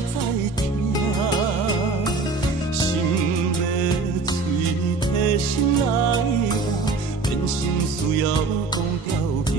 知听，心要嘴提心来行，变心需要讲条行。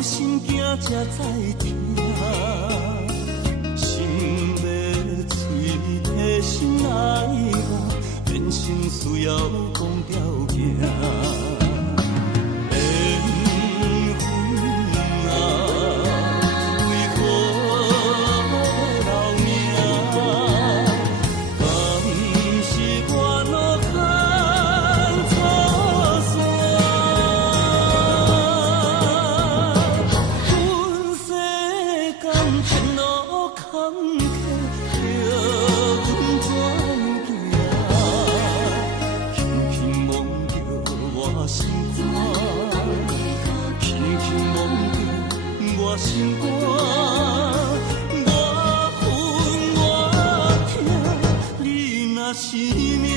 心惊才知听，心要嘴提心来行，变成需要讲条行。心肝，我恨我痛，你若是命。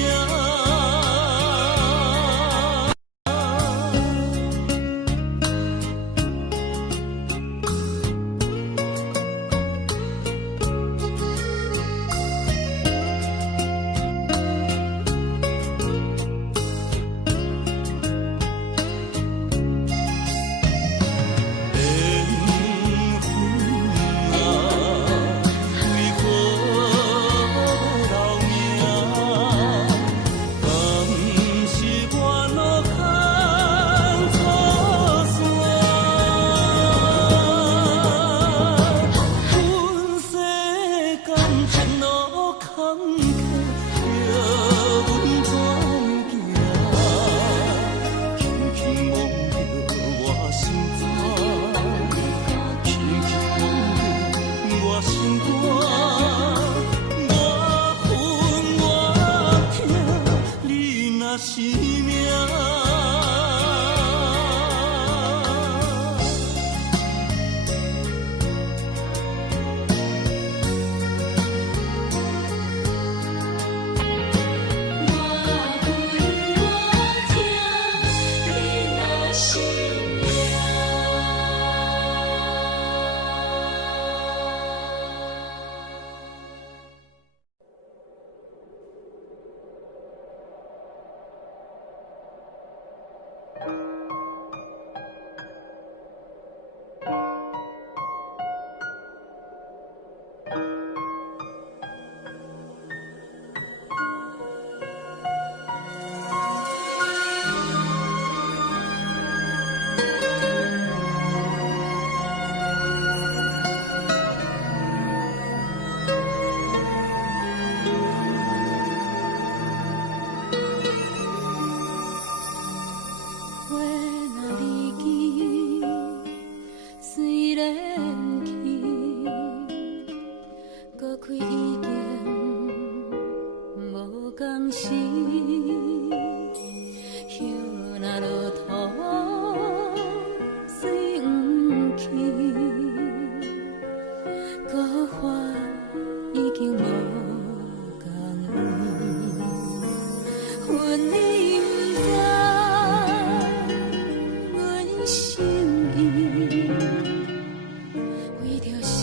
为着心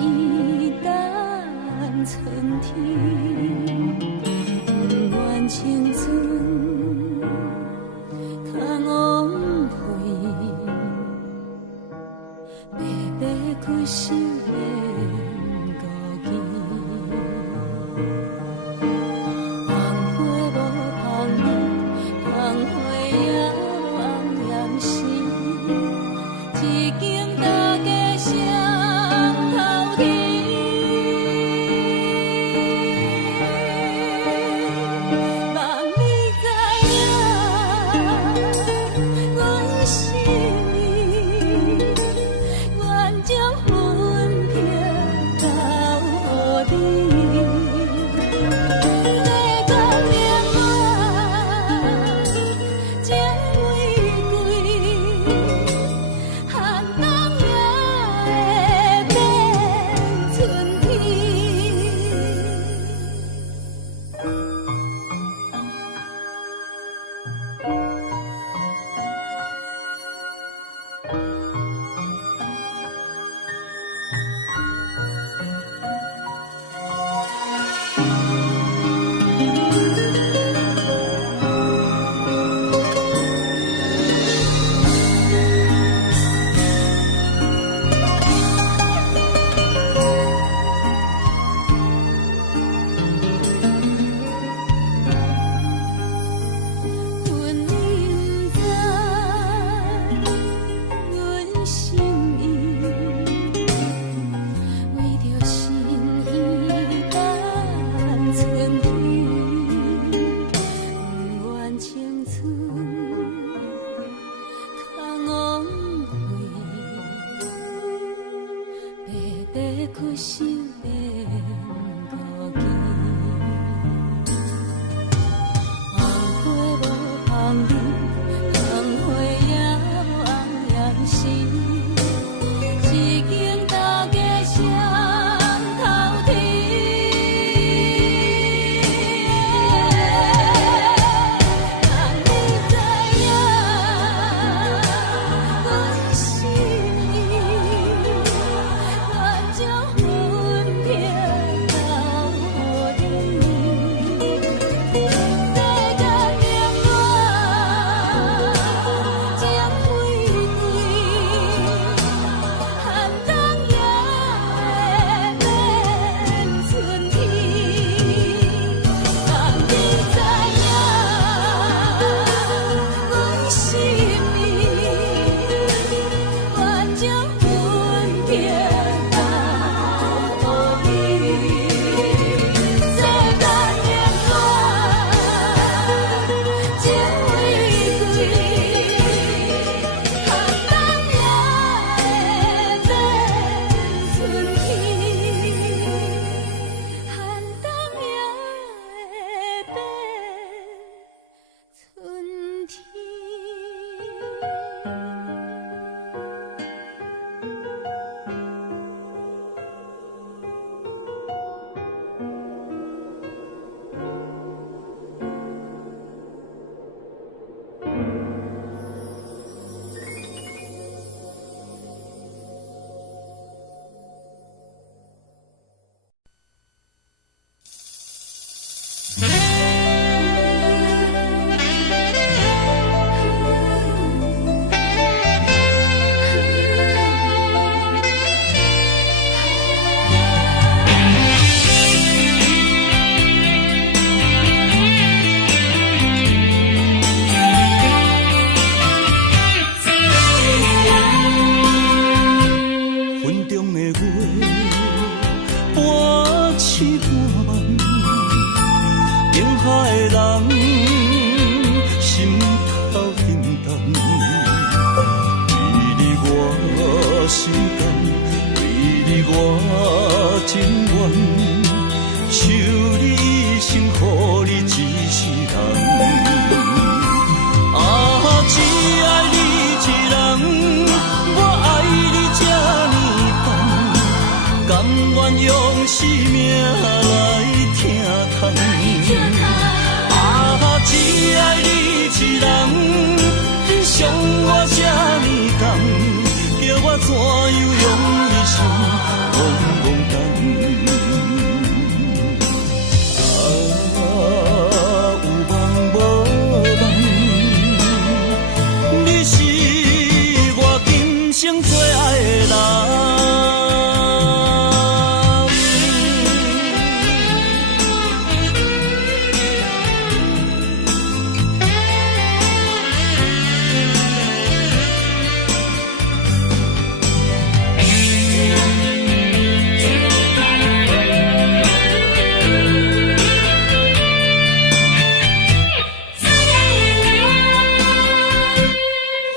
意等春天。的人，心头沉重。为你我心甘，为你我情愿，守你一生，予你一世人。啊，只爱你一人，我爱你这呢甘，甘愿用生命来疼痛。啊，只爱你一人，伤我这呢甘，叫我怎样用一生憨憨等？啊，有梦无梦，你是我今生最爱的人。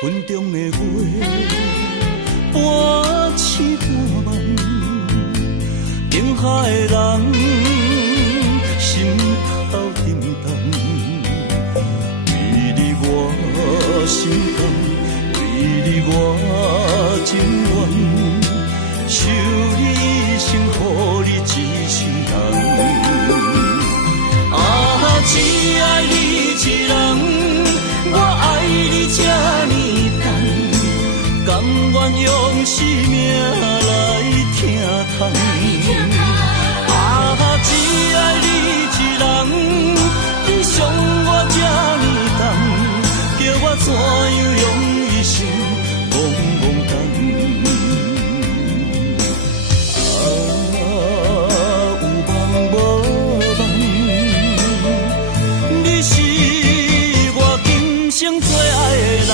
云中的花，半醒半梦，定海的人，心头沉重。为你我心甘，为你我情愿，守你一生，予你一世人。啊，只爱你一人，我爱你这呢。甘愿用生命来疼痛。啊，只爱你一人，你伤我这呢重，叫我怎样用一生憨憨等？啊，有梦无梦，你是我今生最爱的人。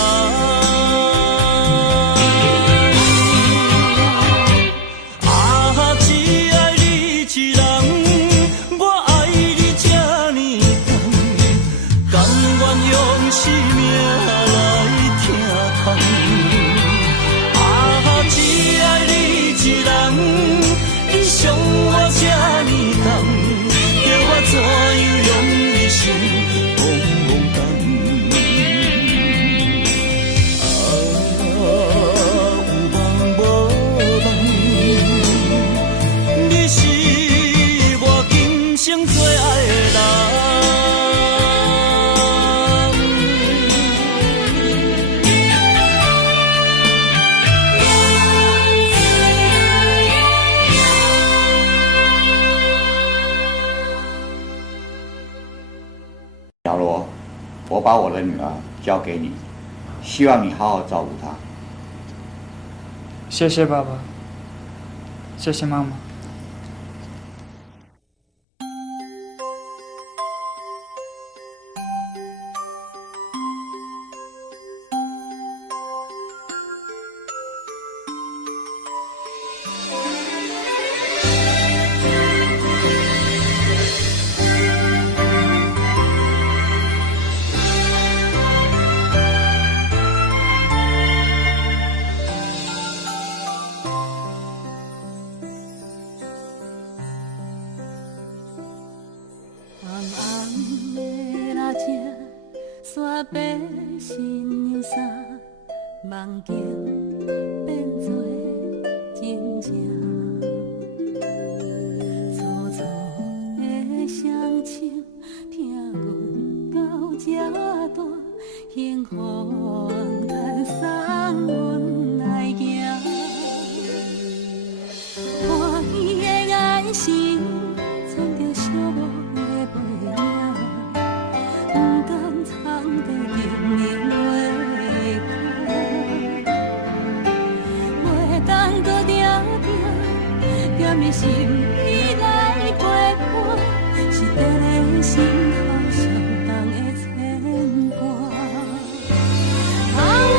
生命来疼痛。啊，只爱你一人，你伤我这呢重，叫我怎样用一生憨憨等？啊，有梦无梦，你是我今生最爱的人。小罗，我把我的女儿交给你，希望你好好照顾她。谢谢爸爸，谢谢妈妈。煞白新娘衫，梦境变作真正。粗粗的双手，听阮到这大，幸福叹送阮来行。欢喜的眼神，藏着寂寞的背影。不敢藏在经年月光，袂当搁定定踮你心里来陪伴，是伫咧心头上重的牵挂。啊，我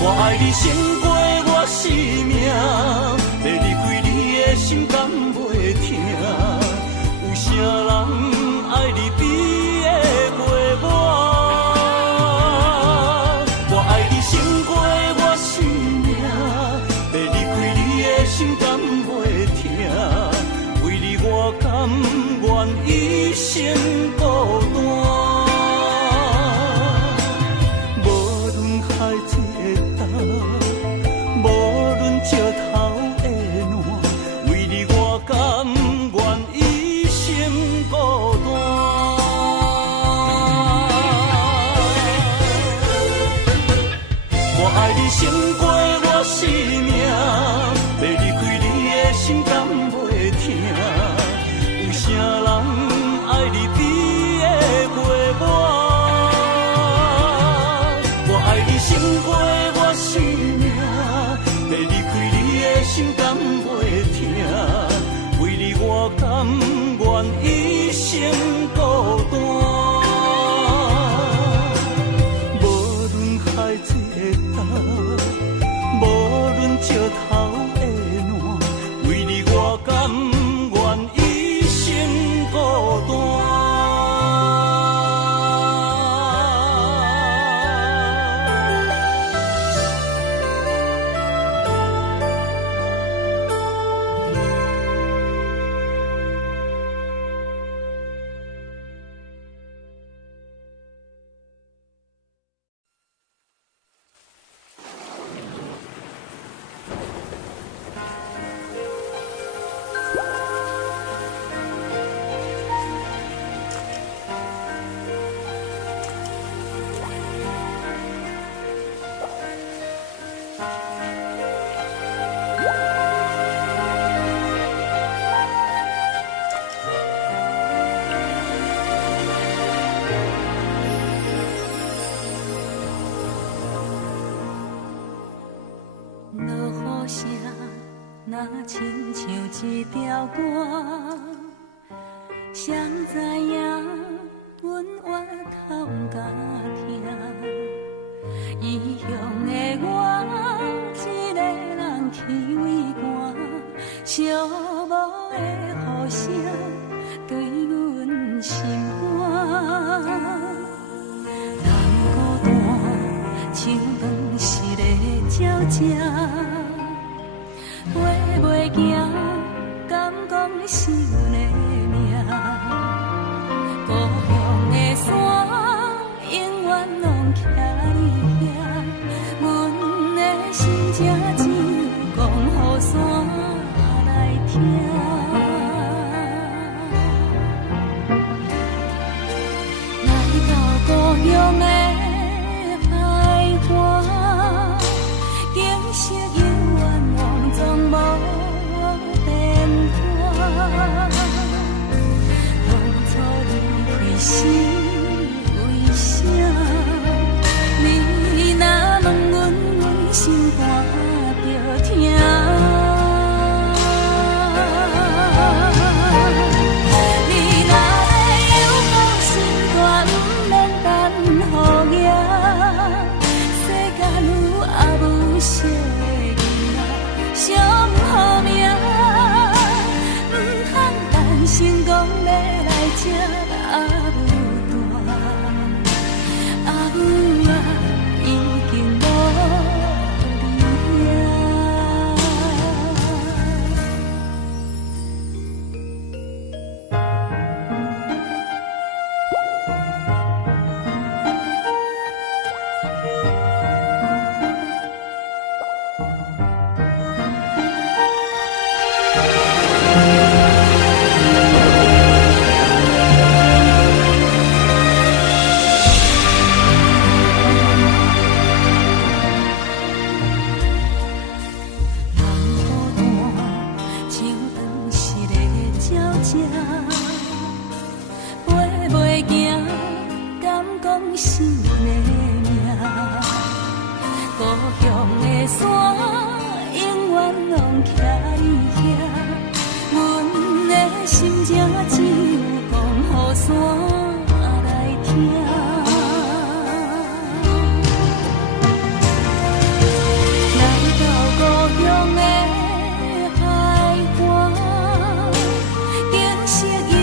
我爱你胜过我性生孤单。无论海水的干，无论石头的烂，为你我甘愿一生孤单。我爱你胜过我生命，要离开你的心甘袂痛。有啥人爱你比会过我？我爱你胜过我生命，要离开你的心甘袂痛。为你我甘愿一生孤单。无论海水的干，无论石头的烂，为你我甘愿一生孤单。落雨声，若亲像一条歌，谁知影阮越头甲听。异乡的我，一个人去为寒，寂寞的雨声对阮心寒。人孤单，像断翅的鸟只。飞袂行，敢讲是阮的命。故乡的山，永远拢徛伫遐。阮的心情只有讲予山来听。来到故乡的海岸，景色永远望总无变化。当初离开是为啥？你若问阮，阮心肝着疼。你若要有苦心肝，不免等雨夜。世间有阿母惜的囡仔，上好命。唔通等成功要来这阿母大，阿母啊，已经无你遐。景色。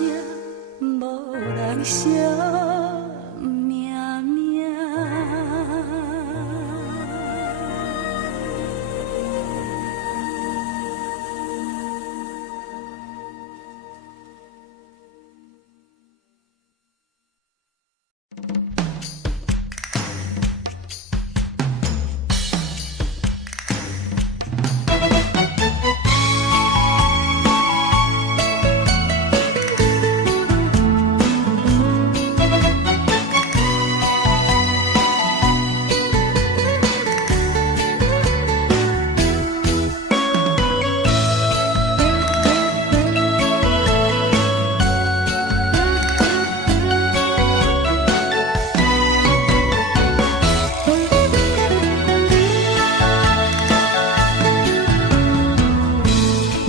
写，无人写命命。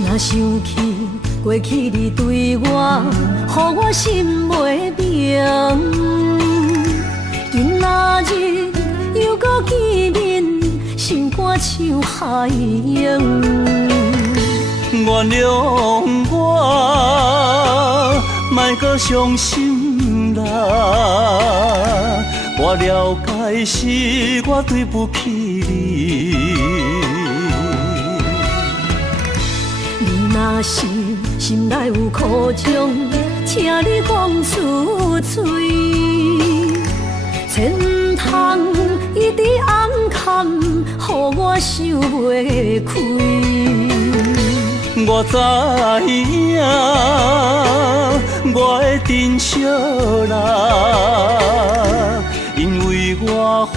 若想起过去你对我，予我心袂明。今仔日又搁见面，心肝像海洋。原谅我，莫搁伤心啦。我了解是我对不起你。若是心内有苦衷，请你讲出嘴，千通一直暗藏，予我想袂开。我知影，我的珍惜啦，因为我怀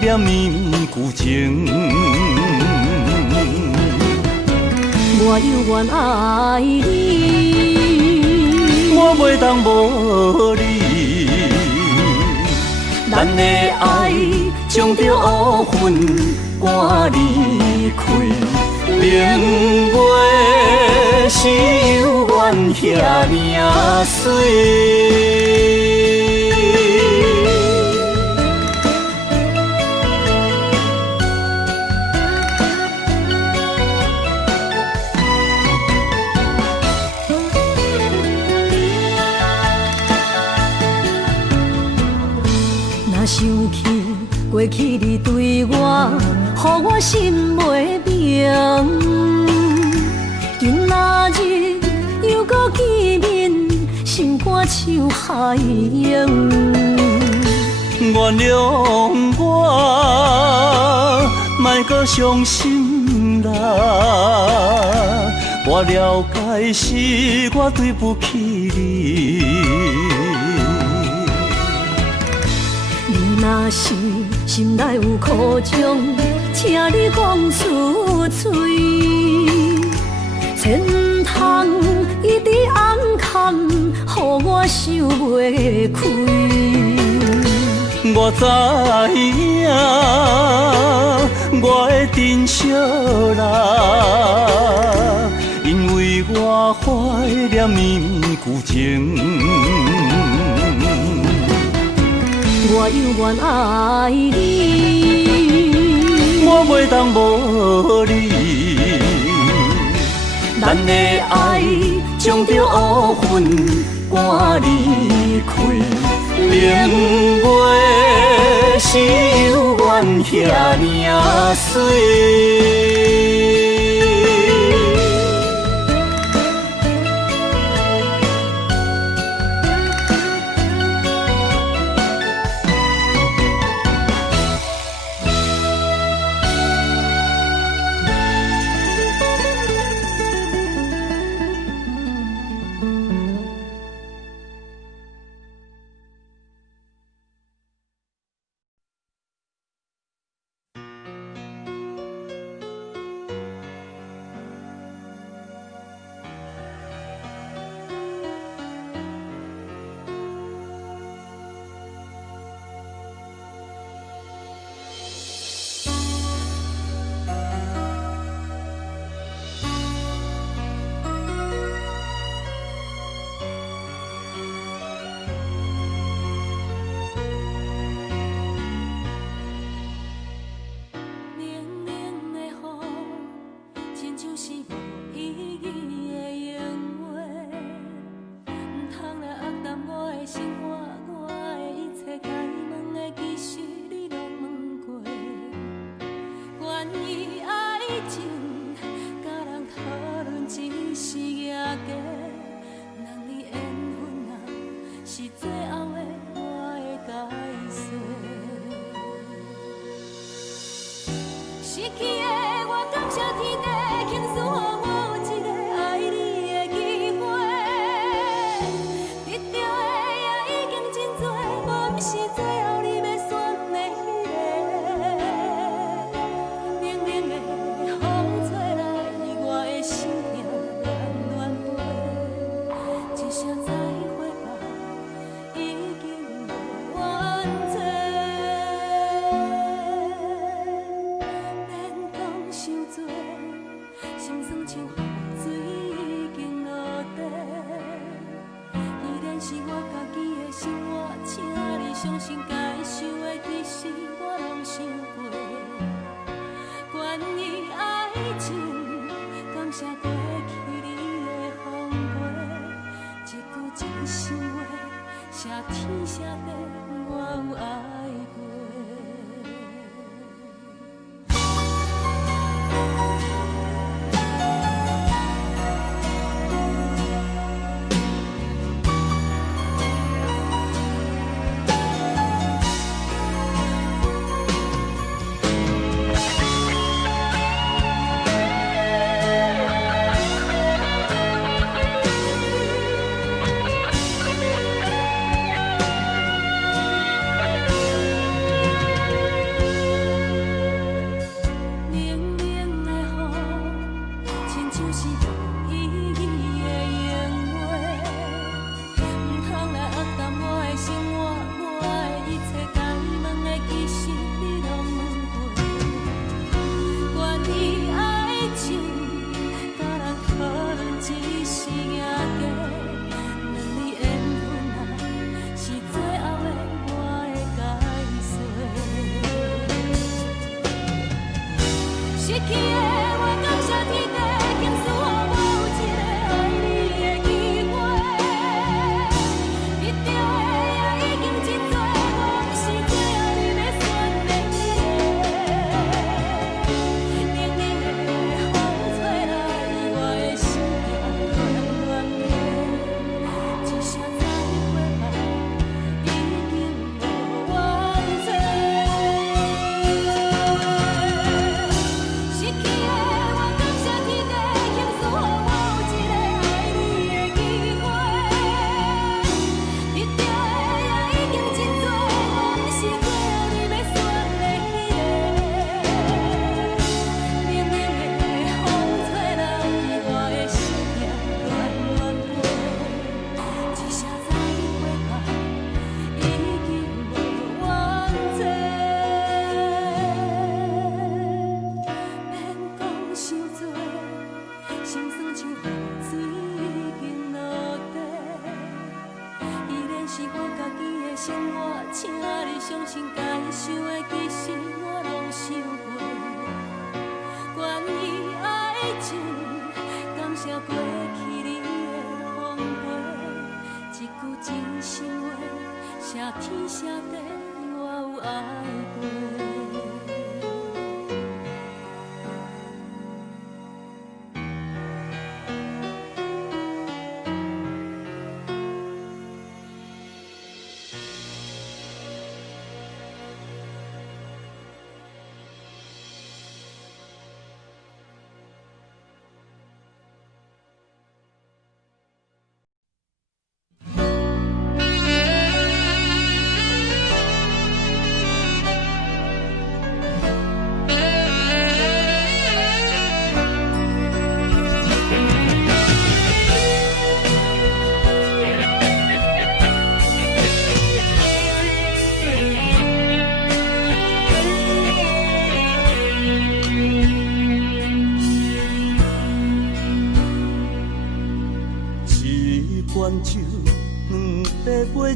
念绵绵旧情。我犹原爱你，我袂当无你，咱的爱将着乌云赶离开，明月是犹原遐尔水。若想起过去你对我，予我心袂明。今仔日又搁见面，心肝像海洋。原谅我，莫搁伤心啦。我了解是我对不起你。若是心内有苦衷，请你讲出嘴，千通一直暗藏，予我想袂开。我知影，我的珍惜啦，因为我怀念绵绵旧情。我犹原爱你，我袂当无你，咱的爱将着乌云赶离开，明月是犹原遐尔水。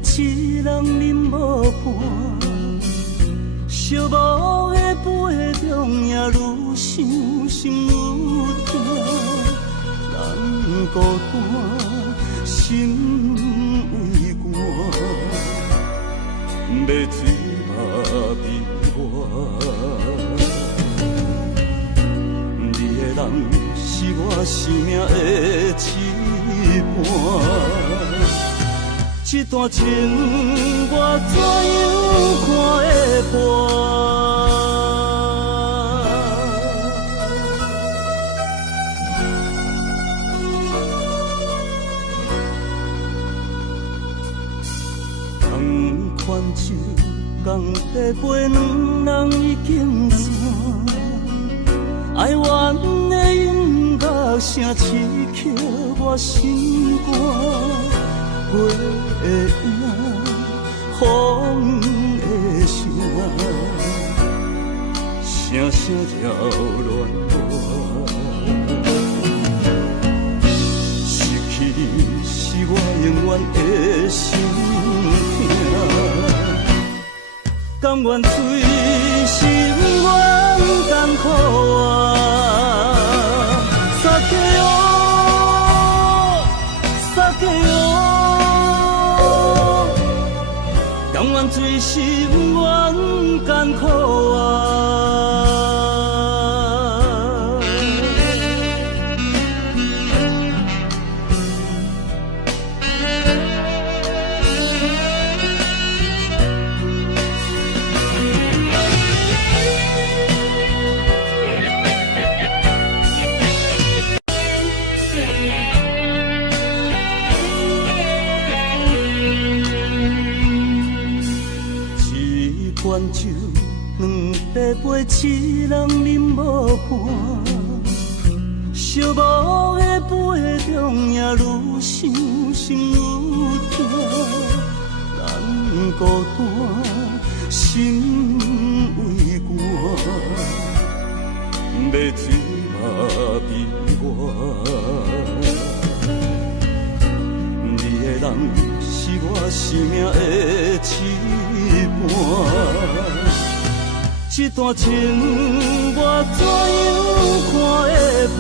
痴人饮无伴，寂寞的杯中也愈想心愈痛，咱孤单，心为寒，要水嘛比我。你的人是我生命的羁绊。这段情我怎样看会破？共地陪两人已经散，哀怨的音乐声刺激我心肝，月影风的声，声声扰乱我。失去你是我永远的心痛。甘愿随心愿艰苦啊，撒给我，撒给我，甘愿随心愿艰苦啊。泉酒两杯杯，一人饮无半。寂寞的杯中，也愈想心愈痛。咱孤单，心为寒，要醉嘛比我。你的人是我生命的一半。这段情我怎样看会破？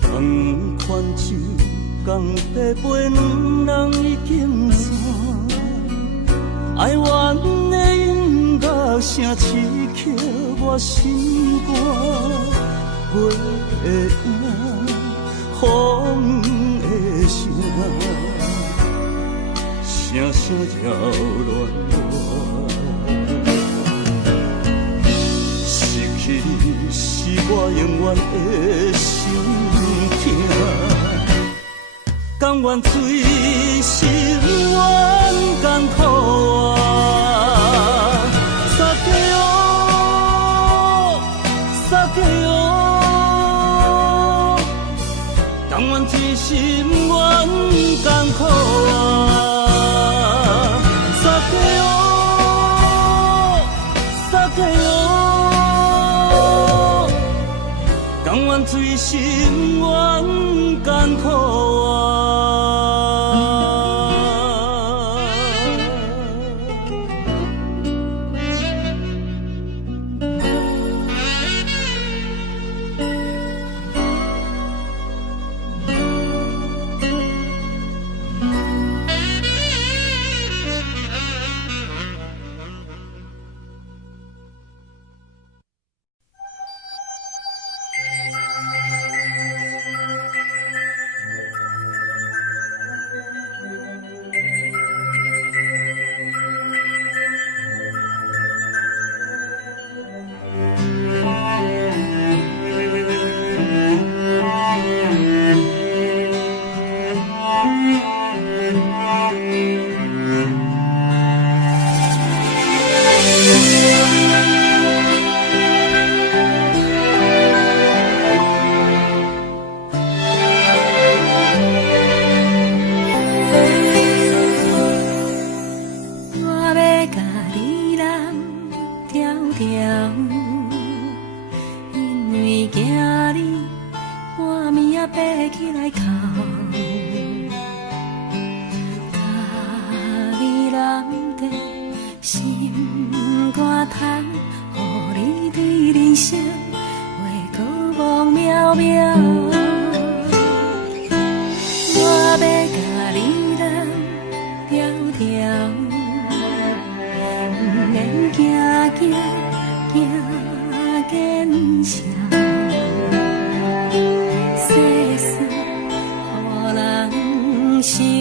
同款酒，共地陪两人已经散，哀怨的音乐声刺激我心肝，月影风的声，声声扰乱我。失去你是我永远的心痛，甘愿随心愿艰苦啊，撒给我，撒给我，甘愿随心愿艰苦啊，撒给我，撒给我，甘愿随心愿艰苦啊。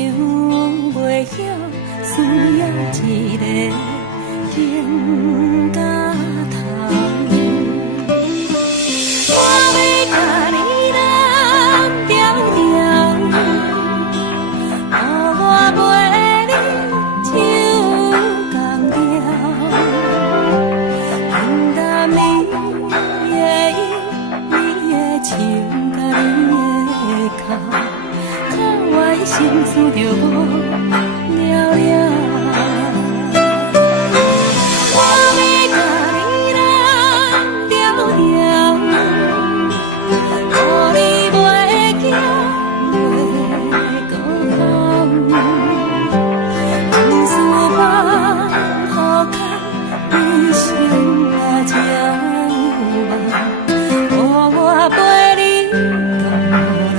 想袂晓，需要一个经心思就无了了。我要甲你人条条，互你袂惊袂孤单。往事放好空，一生啊才有梦，互我陪你到难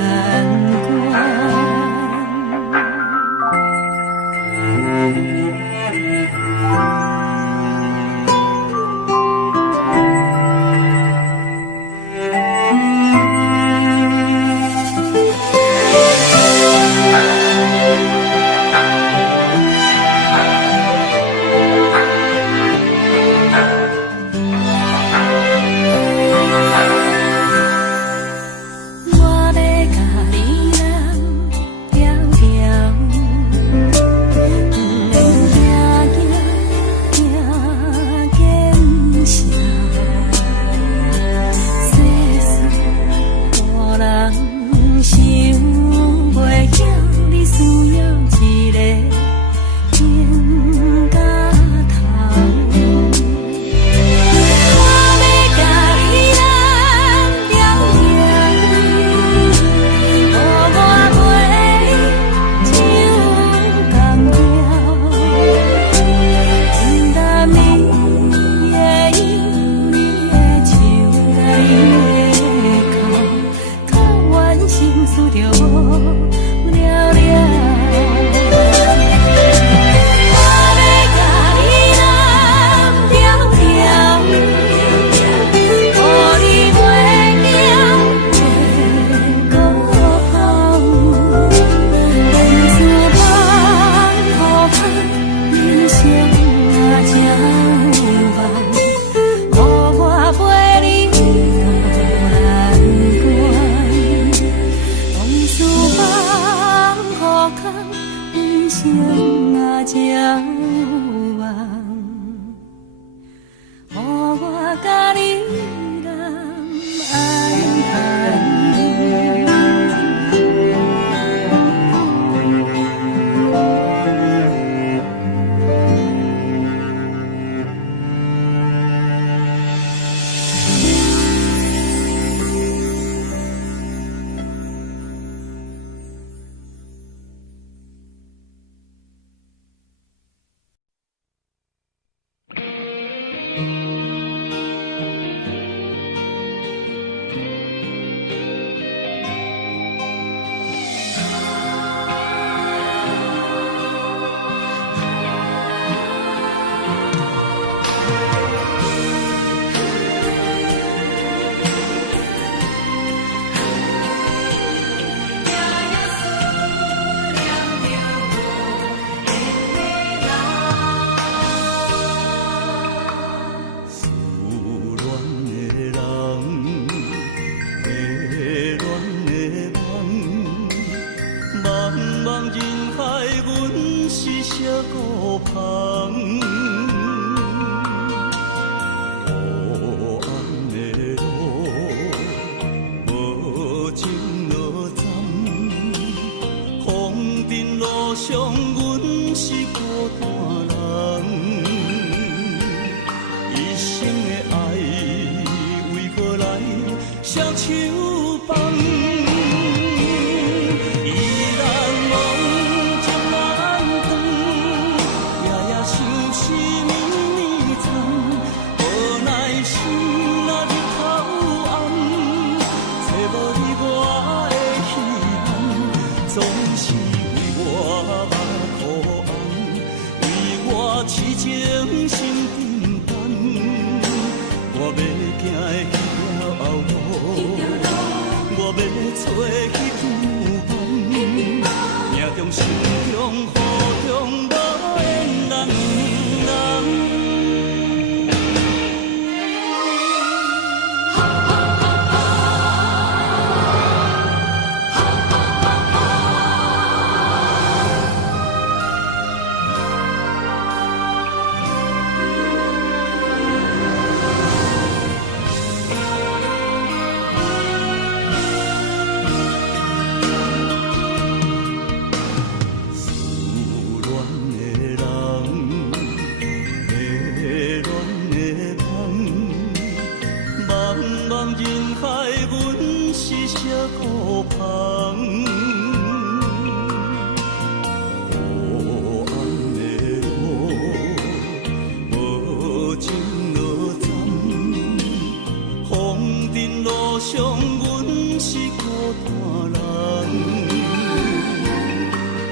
孤单人，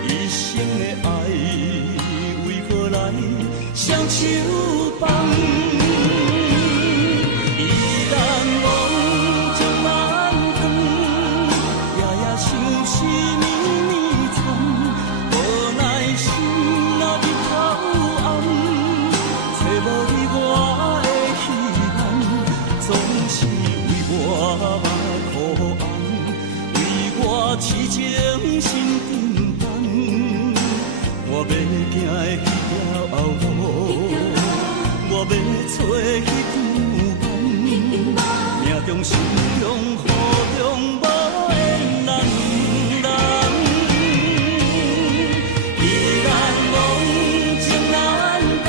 一生的爱为何来双手放？依然望将晚光，夜夜想是绵绵长，无奈心若日头暗，找无你我的希望，总是为我苦红，为我痴情心沉重。我要行的迄条后路，我要找迄场梦，命中心中雨中无缘人。依然梦情难断，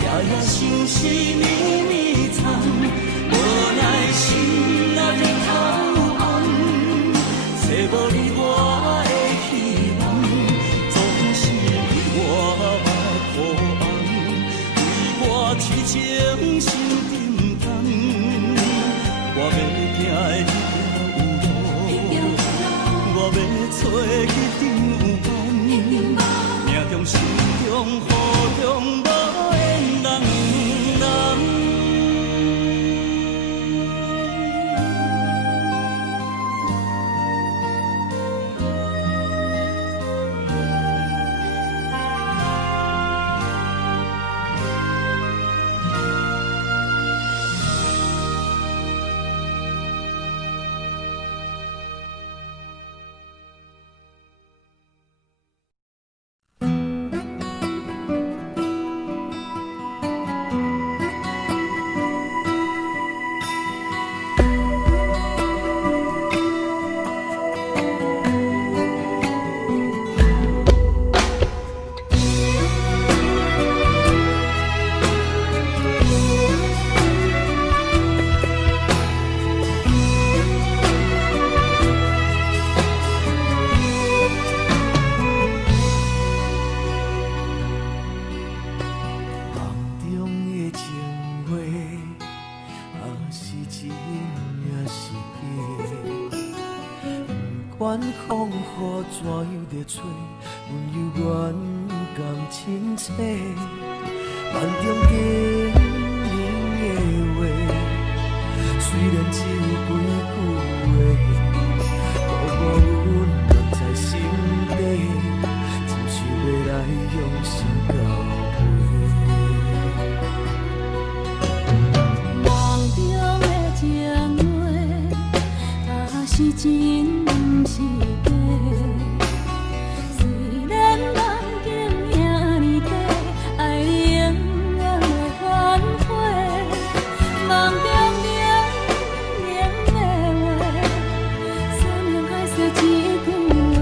夜夜想是绵绵长，无奈心若日头暗，找无你我的希望，总是为我苦红，为我痴情心沉重。我要行的迄条有路，我要找迄场梦，命中心中雨中无缘人。管风雨怎样在吹，阮犹原甘亲切。梦中经年的话，虽然只有几句话，孤孤温暖在心底，亲像要来用心交陪。梦中的情话，是真。是假，虽然梦境遐尼短，爱你永远会反悔。梦中冷冷的话，山盟海誓一句话，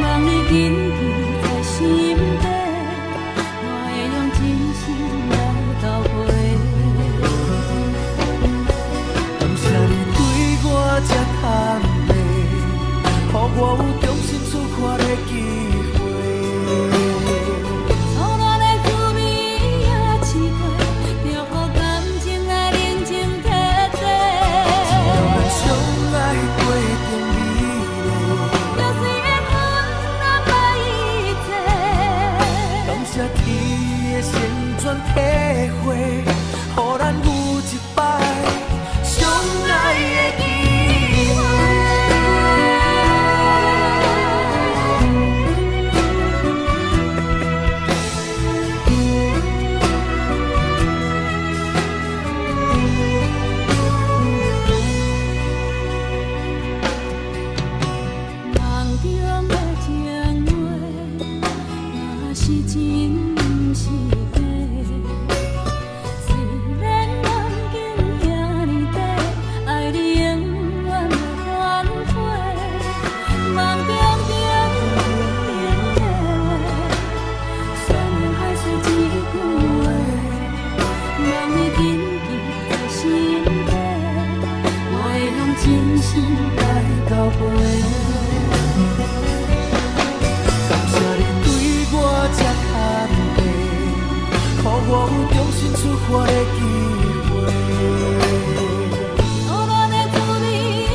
望你紧记在心底，我会用真心来交陪。感谢你对我这坦白。予我有重新出发的机会，错乱的滋味也试过，就予感情来冷静体体。只要咱相爱过程美丽，就算缘分难把一切。感谢天的旋转体会，予咱有一摆相爱的机会。我有重新出发的机会，错乱的滋味也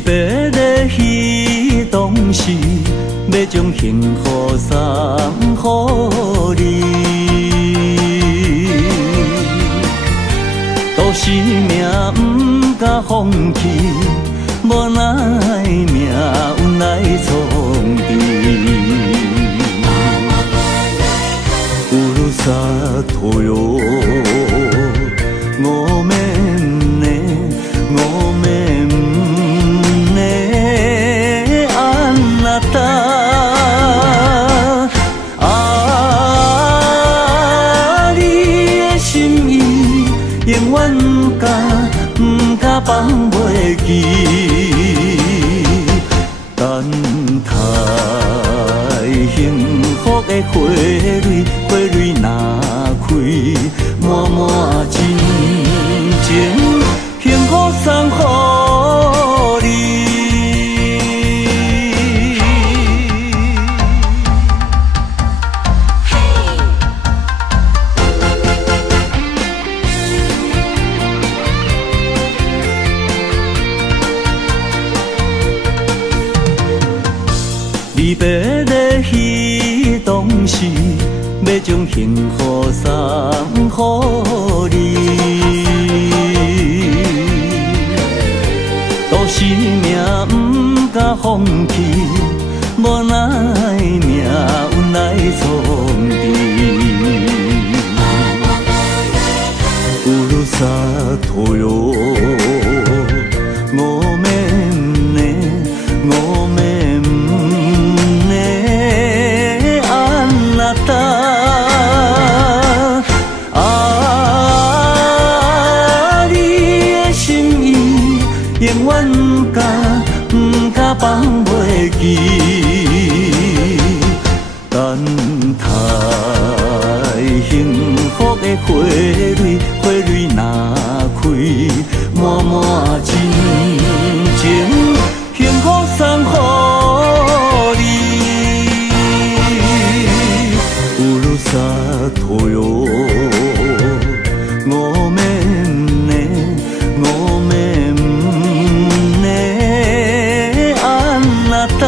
离别的彼当时，要将幸福送予你。都是命不敢放弃，无奈命运来创治。ふるさとよごめんねごめんねあなた啊你的心意永远不敢放袂记等待幸福的花蕊花蕊若开，满满真情，幸福送予你。离别的彼当时，要将幸福送予你。都是命不敢放弃，无奈命运来创治。ふるさとよごめんねごめんねあなた啊你的心意永远不敢放袂记等待幸福的花蕊花蕊若开满满真情幸福送予你ふるさとよごめんねごめんねあなた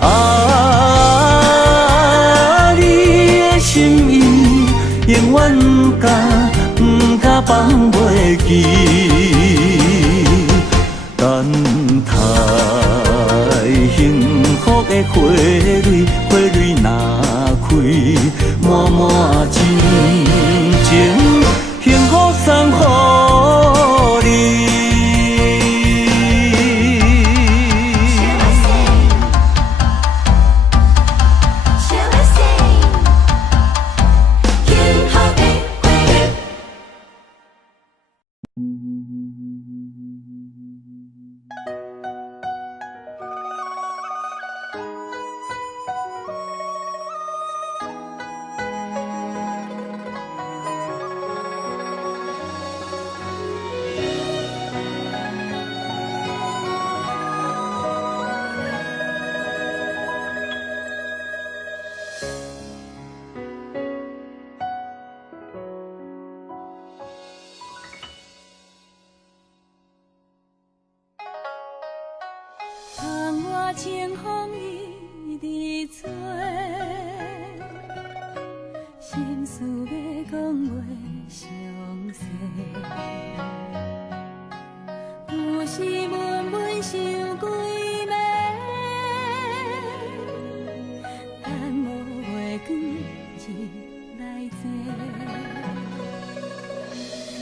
啊你的心意永远不敢放袂记等待幸福的花蕊花蕊若开满满真情幸福送予你清风一直吹，心事要讲袂详细，有时闷闷想几暝，但无月光日来坐，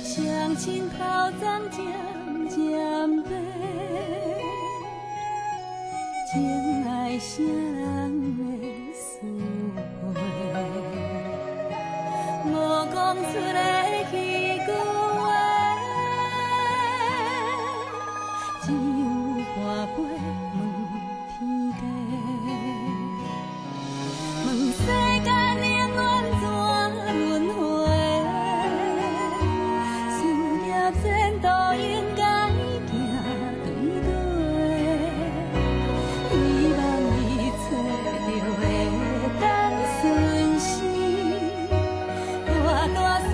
双亲头鬃渐渐白。情爱啥人会思会？无讲出的彼句话，只有半杯问天地，问世间永远怎轮回？事业前途应该行对对。希望你找到会当顺时，大大小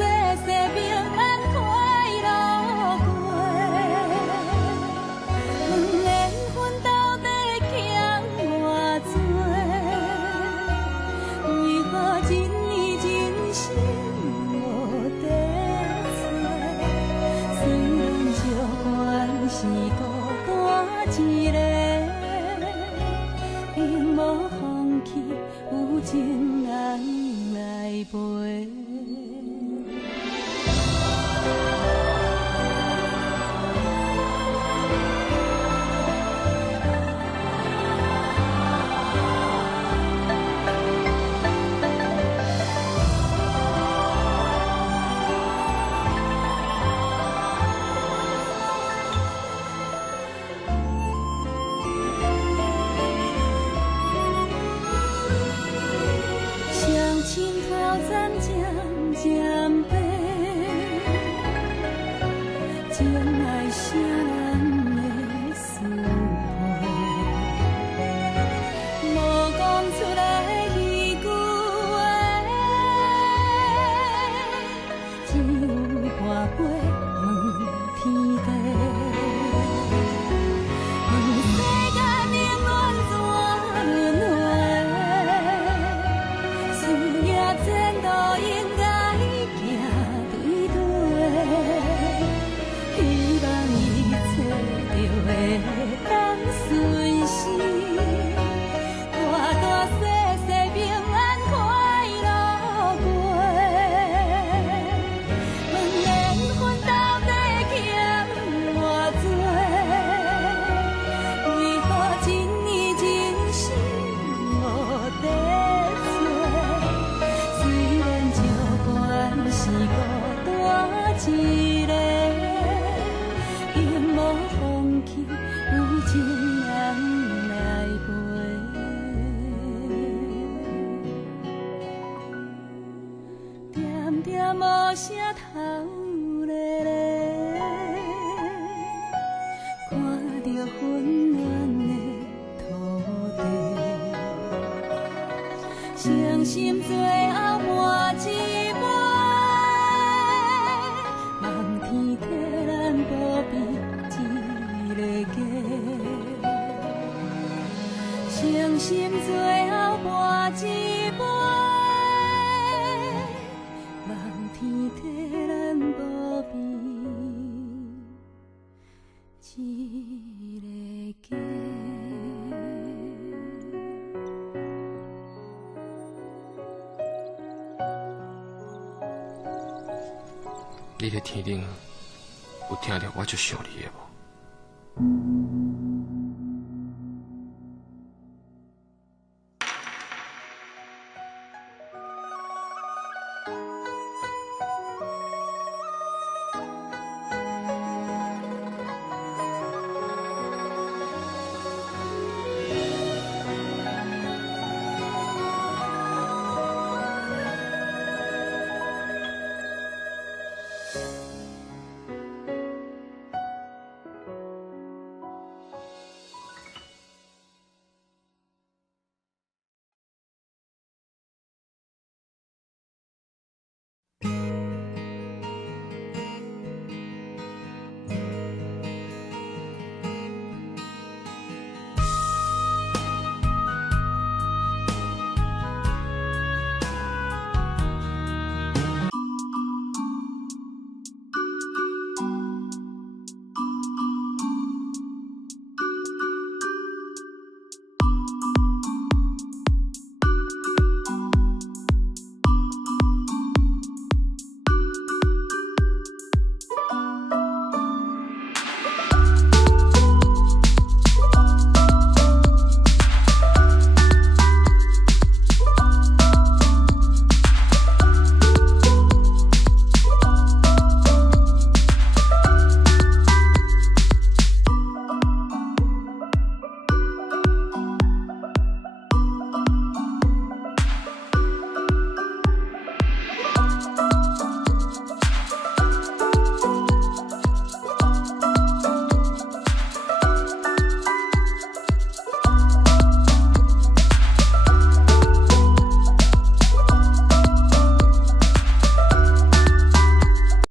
路应该行对对，希望一切就会当顺时，大大细细平安快乐过。问缘分到底欠偌多？为何一年真心无地做？虽然照管是孤单一个，因无放弃有情人来陪。点点无声头咧咧，看着温暖的土地，伤心最后换一杯，望天替咱保庇一个家，伤心最后换一杯，望天替咱保庇一个家。你在天顶有听到我就想你的无？